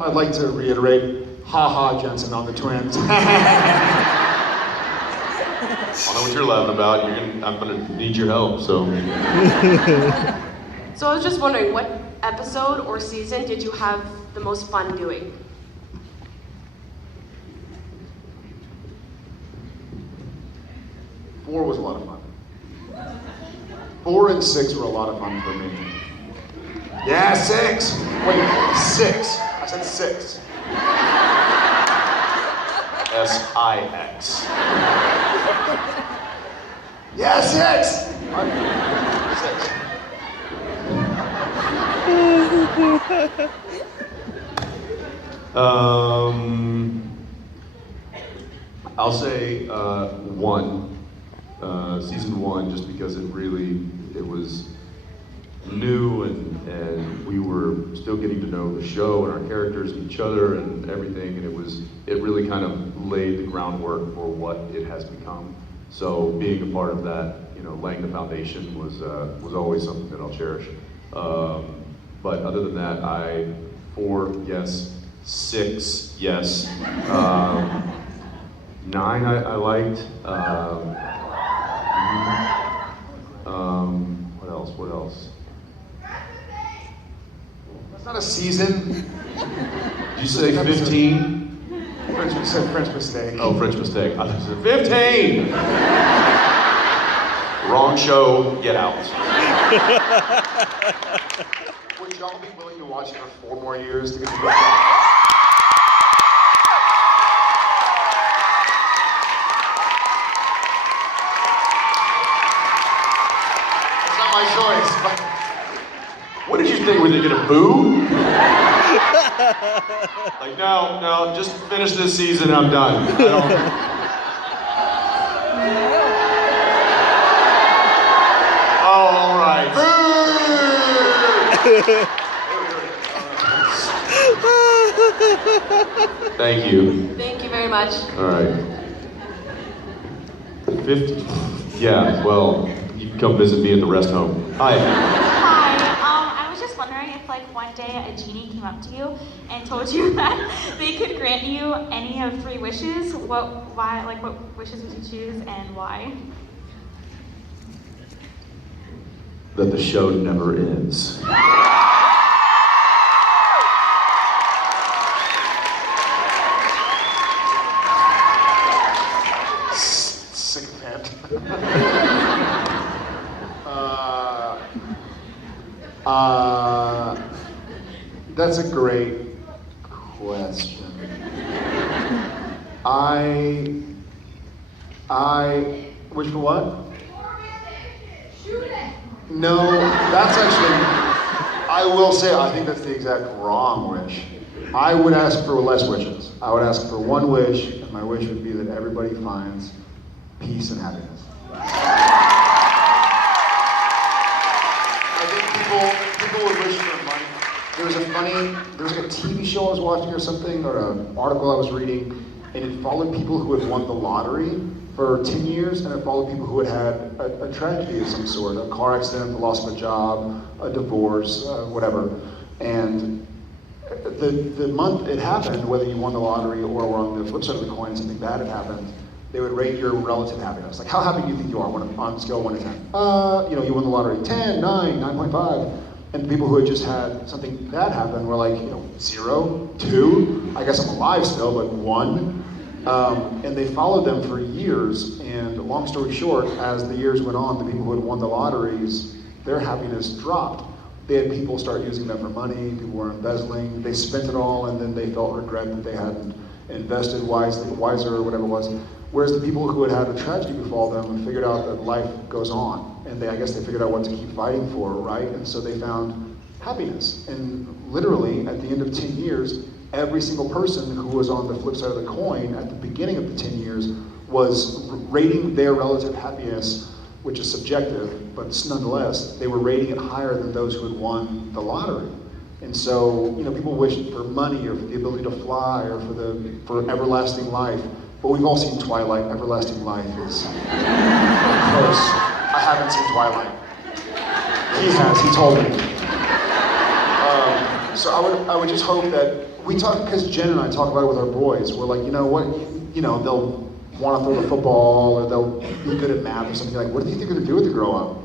I'd like to reiterate, ha Jensen on the twins. I know what you're laughing about. I'm gonna need your help, so. So I was just wondering, what episode or season did you have the most fun doing? Four was a lot of fun. 4 and 6 were a lot of fun for me. Yeah, 6. Wait, 6. I said 6. S-I-X. Yeah, 6. 6. I'll say 1. Season 1, just because it was new and we were still getting to know the show and our characters and each other and everything, and it really kind of laid the groundwork for what it has become. So being a part of that, laying the foundation was always something that I'll cherish. But other than that, 4, yes. 6, yes. 9 I liked. What else? That's not a season. Did you say 15? French mistake. Oh, French mistake. I thought you said 15! Wrong show, get out. Would y'all be willing to watch it for 4 more years to get to the It's not my choice, but What did you think? Were they gonna boo? Like, no, just finish this season and I'm done. Oh, all right. Thank you. Thank you very much. All right. 50. Yeah, well, you can come visit me at the rest home. Hi. Hi, I was just wondering if one day a genie came up to you and told you that they could grant you any of 3 wishes, what wishes would you choose and why? That the show never ends. sycophant. That's a great question. Wish for what? Shoot it! No, that's actually, I will say, I think that's the exact wrong wish. I would ask for less wishes. I would ask for 1 wish, and my wish would be that everybody finds peace and happiness. I think people would wish for money. There was a TV show I was watching or something, or an article I was reading, and it followed people who had won the lottery for 10 years, and it followed people who had had a tragedy of some sort, a car accident, the loss of a job, a divorce, whatever. And the month it happened, whether you won the lottery or were on the flip side of the coin, something bad had happened, they would rate your relative happiness. Like, how happy do you think you are on a scale of 1 to 10? You won the lottery, 10, 9, 9.5. And people who had just had something bad happen were like, 0, 2, I guess I'm alive still, but 1. And they followed them for years, and long story short, as the years went on, the people who had won the lotteries, their happiness dropped. They had people start using them for money, people were embezzling, they spent it all, and then they felt regret that they hadn't invested wiser or whatever it was. Whereas the people who had had a tragedy befall them figured out that life goes on, and I guess they figured out what to keep fighting for, right? And so they found happiness. And literally, at the end of 10 years, every single person who was on the flip side of the coin at the beginning of the 10 years was rating their relative happiness, which is subjective, but nonetheless, they were rating it higher than those who had won the lottery. And so, people wish for money or for the ability to fly or for everlasting life. But we've all seen Twilight. Everlasting life is close. I haven't seen Twilight. He has, he told me. So I would just hope that we talk, because Jen and I talk about it with our boys. We're like, you know what, they'll want to throw the football or they'll be good at math or something. Like, what do you think they're going to do when they grow up?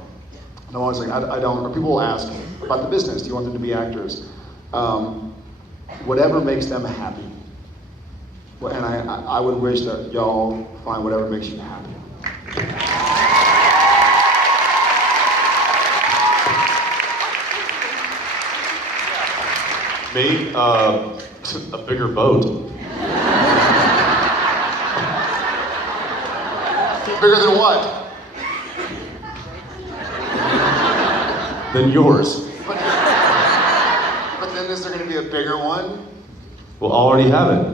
And I'm always like, I don't. Or people will ask about the business. Do you want them to be actors? Whatever makes them happy. And I would wish that y'all find whatever makes you happy. Me? A bigger boat. Bigger than what? Than yours. But then is there going to be a bigger one? We'll already have it.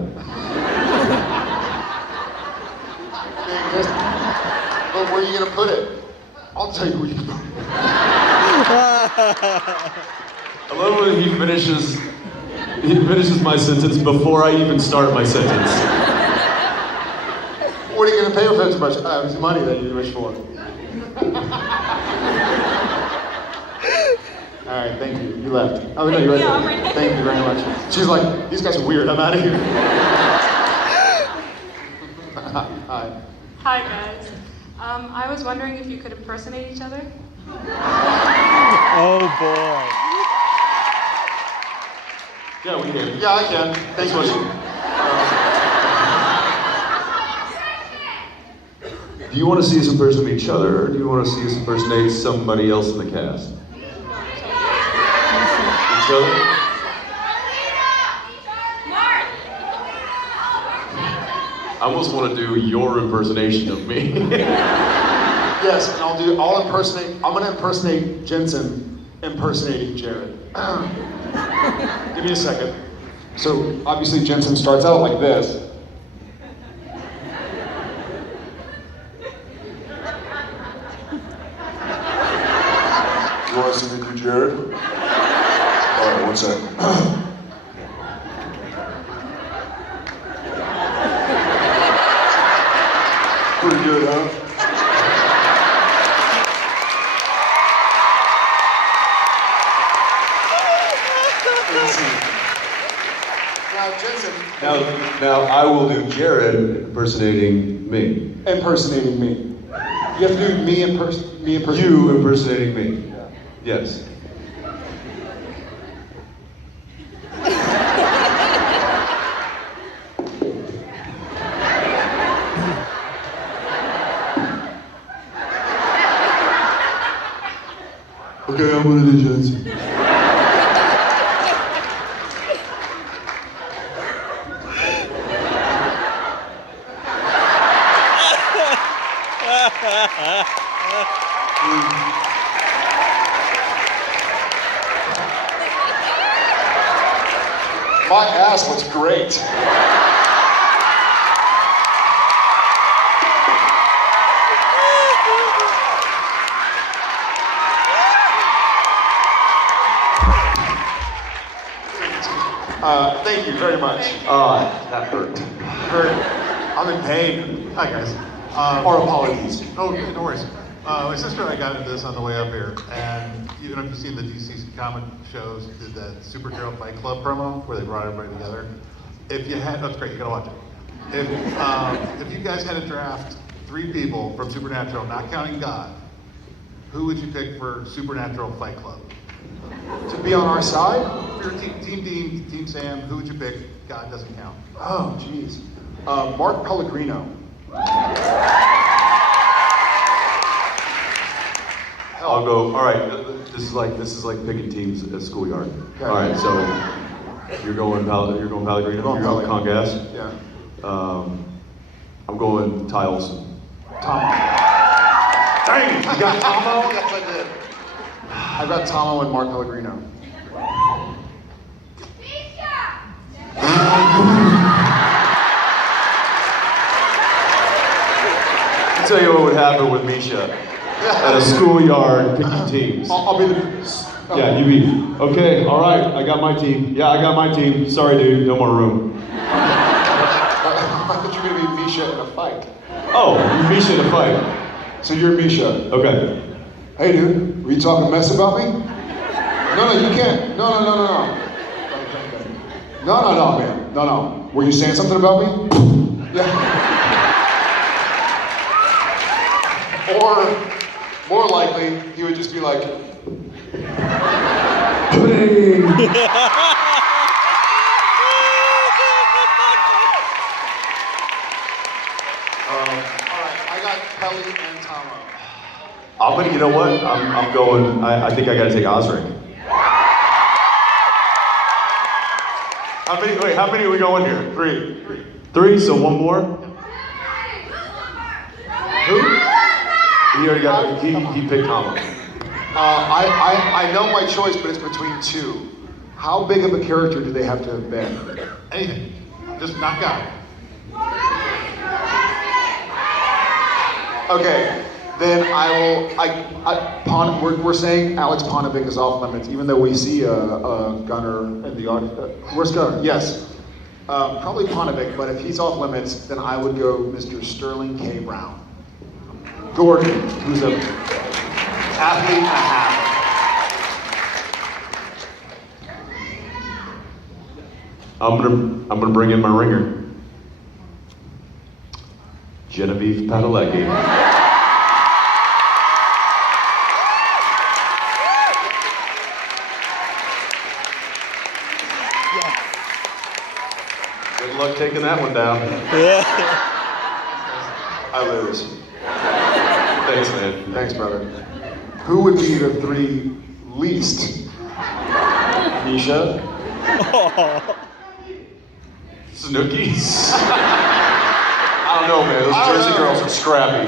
But where are you going to put it? I'll tell you where you can put it. I love when he finishes my sentence before I even start my sentence. What are you going to pay for so much? It's money that you wish for. All right, thank you. You left. Oh, no, you're right Yeah, there. I'm right there. Thank you very much. She's like, these guys are weird. I'm out of here. Hi. Hi guys. I was wondering if you could impersonate each other. Oh boy. Yeah, we can. Yeah, I can. Thanks for watching. Do you want to see us impersonate each other, or do you want to see us impersonate somebody else in the cast? Each other? I almost want to do your impersonation of me. Yes, and I'm going to impersonate Jensen impersonating Jared. Give me a second. So, obviously Jensen starts out like this. You want to see me do Jared? Alright, one sec. Pretty good, huh? Now, Jensen Now I will do Jared impersonating me. impersonating me. You have to do me impersonating. You impersonating me. Yes. Okay, I'm gonna do Jensen. My ass looks great. Thank you very much. That hurt. I'm in pain. Hi guys. Our apologies. Oh, no worries. My sister and I got into this on the way up here, and you know, if you've seen the DC comic shows, did that Superhero Fight Club promo where they brought everybody together. If you had, that's great. You gotta watch it. If you guys had to draft 3 people from Supernatural, not counting God, who would you pick for Supernatural Fight Club? To be on our side? If you're Team Dean, Team Sam, who would you pick? God doesn't count. Oh, jeez. Mark Pellegrino. I'll go. All right. This is like picking teams at schoolyard. Okay. All right. So you're going Pellegrino. You're going Pellegrino. Congas. Yeah. I'm going Ty Olsen. Tomo. Dang! You got Tomo? Yes, I did. I've got Tomo and Mark Pellegrino. I'll tell you what would happen with Misha at a schoolyard picking teams. I'll be the... Yeah, you beat. Okay, all right, I got my team. Yeah, I got my team. Sorry, dude, no more room. I thought you were going to be Misha in a fight. Oh, you Misha in a fight. So you're Misha. Okay. Hey dude, were you talking mess about me? No, you can't. No. No, man. No. Were you saying something about me? Yeah. Or, more likely, he would just be like, pudding. Alright, I got Kelly and Tomo. You know what? I'm going. I think I got to take Osric. How many? Wait, how many are we going here? Three. So one more. Who? He already got. He picked Tomo. I know my choice, but it's between two. How big of a character do they have to have been? Anything. Just knock out. Okay, then we're saying Alex Ponovic is off limits, even though we see a gunner in the audience. Where's Gunner? Yes. Probably Ponovic, but if he's off limits, then I would go Mr. Sterling K. Brown. Gordon, who's an athlete and a half. I'm gonna bring in my ringer. Genevieve Padalecki. Good luck taking that one down. I lose. Thanks, man. Thanks, brother. Who would be the three least? Misha? Snookies? I don't know, man. Those Jersey girls are scrappy.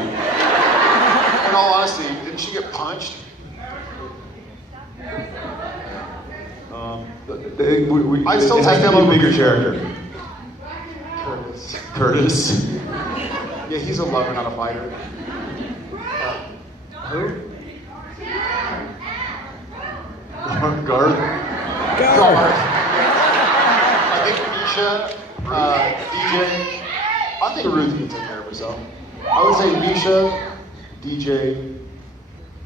In all honesty, didn't she get punched? I'd still take them a over bigger Misha. character. Curtis. Yeah, he's a lover, not a fighter. Who? Garth. I think Misha, DJ. I think Ruth can take care of herself. I would say Misha, DJ,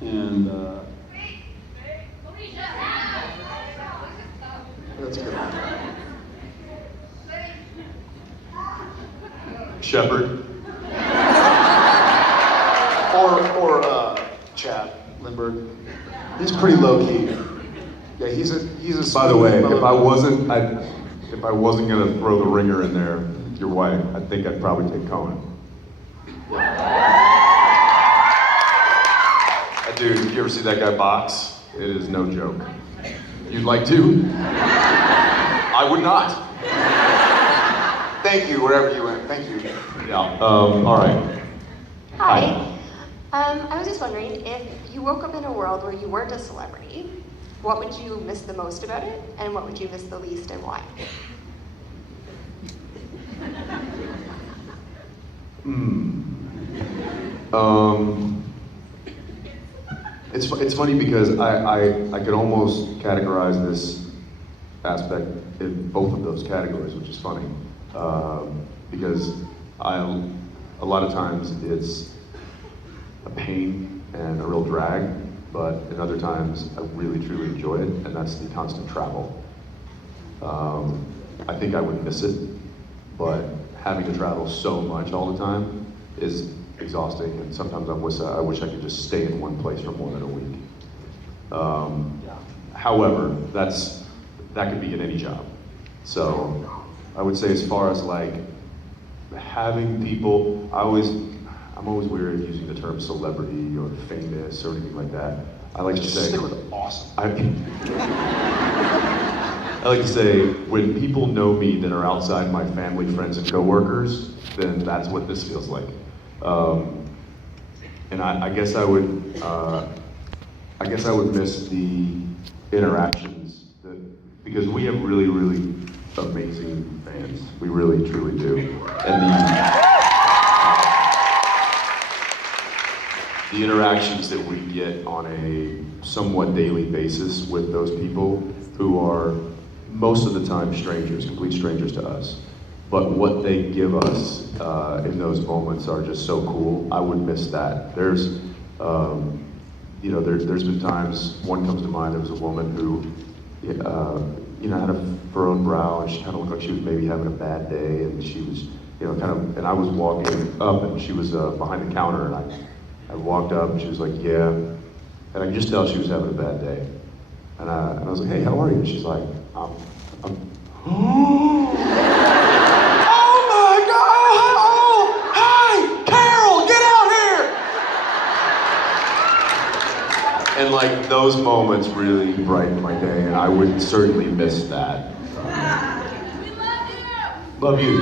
and that's a good one. Shepard. Or Chad Lindbergh. He's pretty low key. Yeah, he's a. By the way, smooth if I wasn't gonna throw the ringer in there, your wife, I think I'd probably take Cohen. Dude, you ever see that guy box? It is no joke. You'd like to? I would not. Thank you, wherever you went. Thank you. Yeah. All right. Hi. I was just wondering, if you woke up in a world where you weren't a celebrity, what would you miss the most about it, and what would you miss the least, and why? It's funny because I could almost categorize this aspect in both of those categories, which is funny. Because a lot of times it's a pain and a real drag, but in other times I really truly enjoy it, and that's the constant travel. I think I would miss it, but having to travel so much all the time is exhausting, and sometimes I wish I could just stay in one place for more than a week. However, that could be in any job. So I would say, as far as like having people, I'm always weary of using the term celebrity or famous or anything like that. I like to say, Stick with awesome. I like to say, when people know me that are outside my family, friends, and coworkers, then that's what this feels like. And I guess I would miss the interactions because we have really, really amazing fans. We really, truly do. And the interactions that we get on a somewhat daily basis with those people who are most of the time strangers, complete strangers to us. But what they give us in those moments are just so cool. I would miss that. There's been times, one comes to mind, there was a woman who had a furrowed brow, and she kind of looked like she was maybe having a bad day, and she was, kind of, and I was walking up, and she was behind the counter, and I walked up, and she was like, yeah, and I could just tell she was having a bad day. And I was like, hey, how are you? And she's like, I'm oh my God, oh, hi, Carol, get out here! And like, those moments really brightened my day, and I would certainly miss that. We love you. Love you.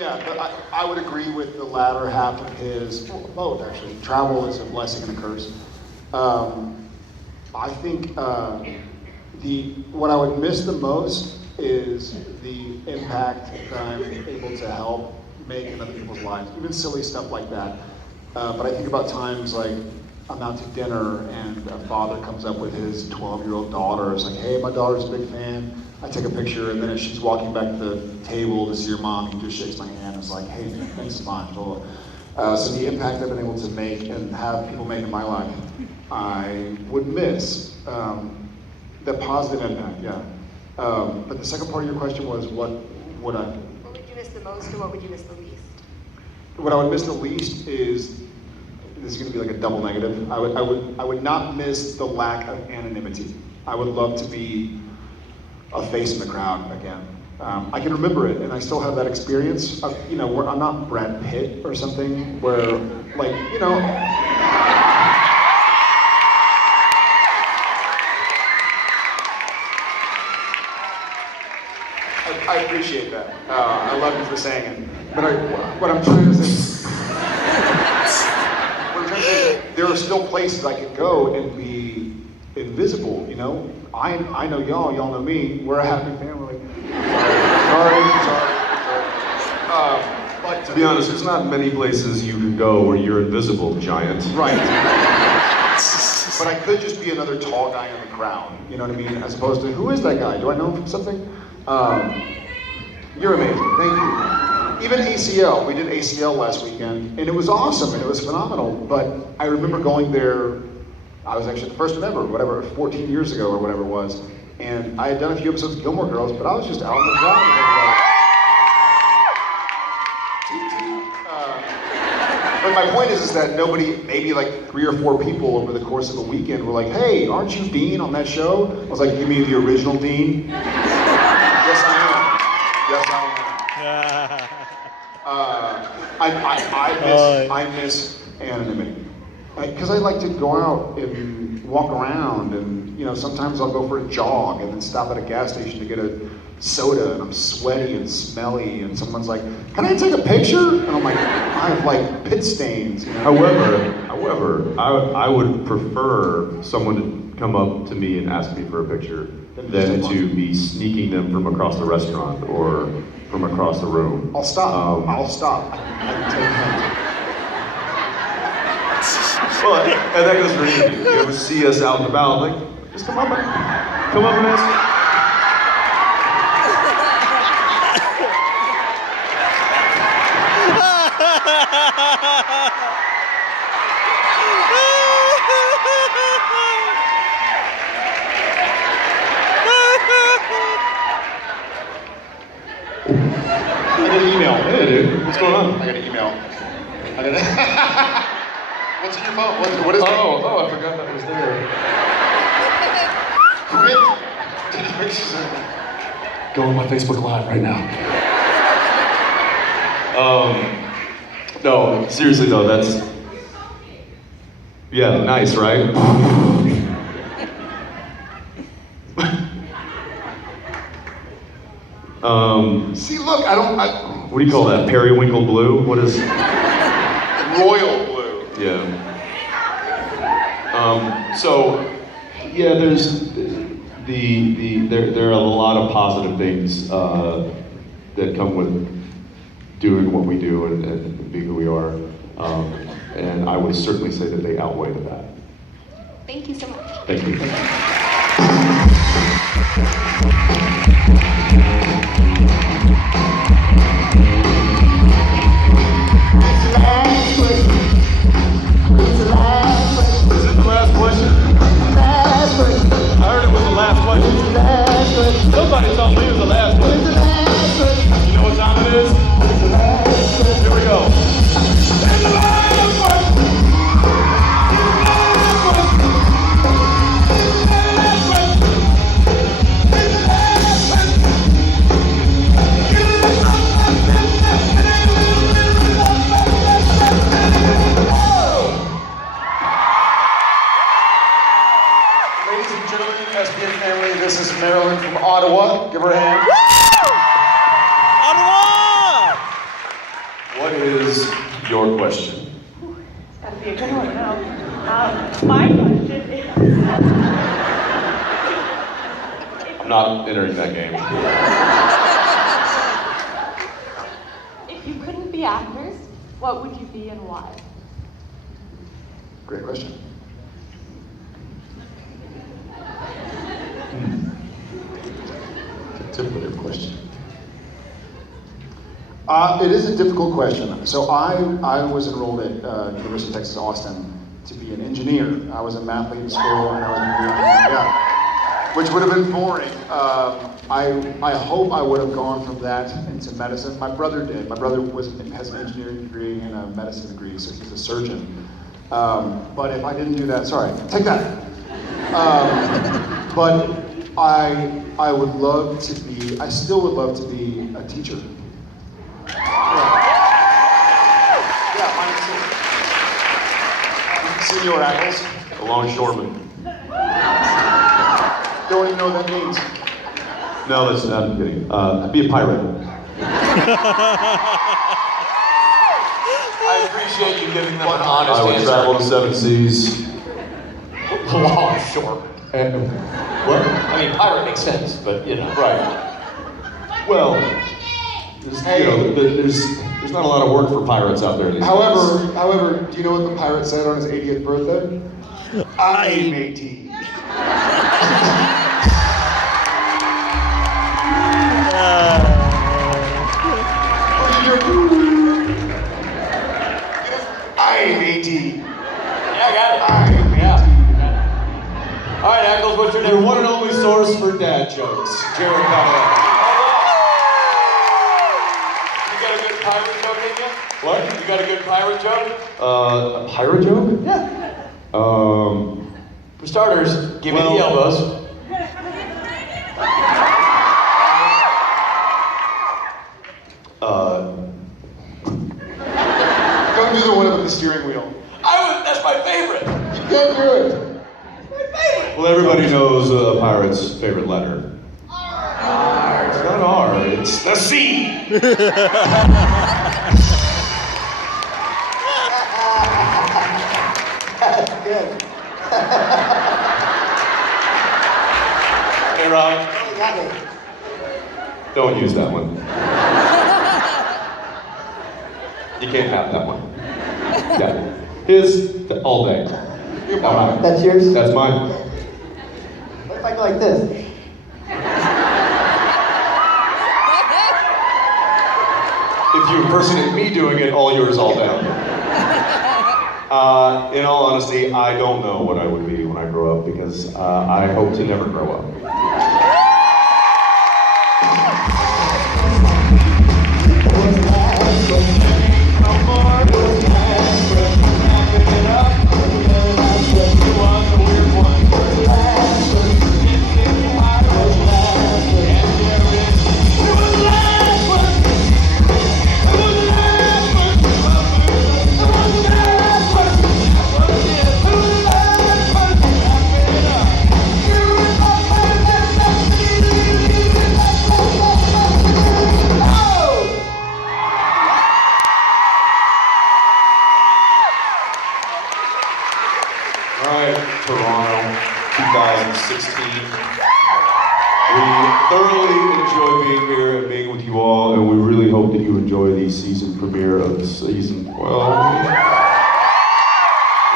Yeah, but I would agree with the latter half of his, well, both actually. Travel is a blessing and a curse. I think what I would miss the most is the impact that I'm able to help make in other people's lives, even silly stuff like that. But I think about times like I'm out to dinner and a father comes up with his 12-year-old daughter. It's like, hey, my daughter's a big fan. I take a picture, and then as she's walking back to the table to see her mom, he just shakes my hand and is like, hey, man, thanks a bunch. So the impact I've been able to make and have people make in my life, I would miss. The positive impact, yeah. But the second part of your question was, what would I... What would you miss the most, or what would you miss the least? What I would miss the least is, this is going to be like a double negative. I would not miss the lack of anonymity. I would love to be a face in the crowd again. I can remember it, and I still have that experience of, where I'm not Brad Pitt or something, where, like, I appreciate that. I love you for saying it. But what I'm trying to say, there are still places I could go and be invisible, I know y'all know me. We're a happy family. Sorry. But To be honest, there's not many places you can go where you're invisible, giant. right. But I could just be another tall guy in the crowd, you know what I mean? As opposed to, who is that guy? Do I know him from something? You're amazing, thank you. Even ACL, we did ACL last weekend, and it was awesome, and it was phenomenal, but I remember going there, I was actually the first ever, 14 years ago or whatever it was, and I had done a few episodes of Gilmore Girls, but I was just out in the crowd with everybody. But my point is that nobody, maybe like 3 or 4 people over the course of a weekend were like, hey, aren't you Dean on that show? I was like, you mean the original Dean? Yes, I am. I miss anonymity. Because I like to go out and walk around, and sometimes I'll go for a jog and then stop at a gas station to get a soda, and I'm sweaty and smelly, and someone's like, can I take a picture? And I'm like, I have like pit stains. However, I would prefer someone to come up to me and ask me for a picture than to be sneaking them from across the restaurant or from across the room. I'll stop. I can take him. Well, and that goes for anything. You ever see us out and about, like, just come up and ask. I got an email. Hey, dude, what's going on? I got an email. What's in your phone? What is it? Oh, I forgot that was there. Quit taking pictures of me. Go on my Facebook Live right now. No, seriously though, that's... Yeah, nice, right? See, look, What do you call that? Periwinkle blue? What is... royal blue. Yeah. So, yeah, there's there are a lot of positive things that come with doing what we do and being who we are, and I would certainly say that they outweigh the bad. Thank you so much. Thank you. Is it the last question? gentlemen, SBN family, this is Marilyn from Ottawa. Give her a hand. Ottawa! What is your question? It's got to be a good one now. My question is... I'm not entering that game. If you couldn't be actors, what would you be and why? Great question. Difficult question. It is a difficult question. So I was enrolled at University of Texas Austin to be an engineer. I was a math lead in school, and I was going to be which would have been boring. I hope I would have gone from that into medicine. My brother did. My brother has an engineering degree and a medicine degree, so he's a surgeon. But if I didn't do that, sorry, take that. But I would love to be, I still would love to be a teacher. Yeah, mine too. Senor Ackles. A longshoreman. Don't even know what that means. No, that's not, I'm kidding. Be a pirate. I appreciate you giving them an honest I would answer. travel the 7 seas. Longshore. And, what? I mean, pirate makes sense, but you know. Right. Well, there's not a lot of work for pirates out there these days. However, do you know what the pirate said on his 80th birthday? I'm 18. I'm 18. Yeah, I got it. Yeah. All right, Ackles, what's your name? Your one and only source for dad jokes, Jared Padalecki. You got a good pirate joke in you? What? You got a good pirate joke? A pirate joke? Yeah. For starters, give me the elbows. Don't do the one with the steering wheel. That's my favorite. You can't do it. Well, everybody knows a pirate's favorite letter. R. It's not R, it's the C. That's good. Hey, Rob. Don't use that one. You can't have that one. Yeah. His, all day. All right. That's yours? That's mine. What if I go like this? If you impersonate me doing it, all yours all day. In all honesty, I don't know what I would be when I grow up because I hope to never grow up. Toronto, 2016. We thoroughly enjoy being here and being with you all, and we really hope that you enjoy the season premiere of season 12.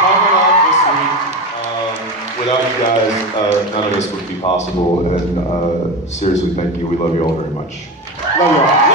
Coming up this week. Without you guys, none of this would be possible, and seriously, thank you. We love you all very much. Love you all.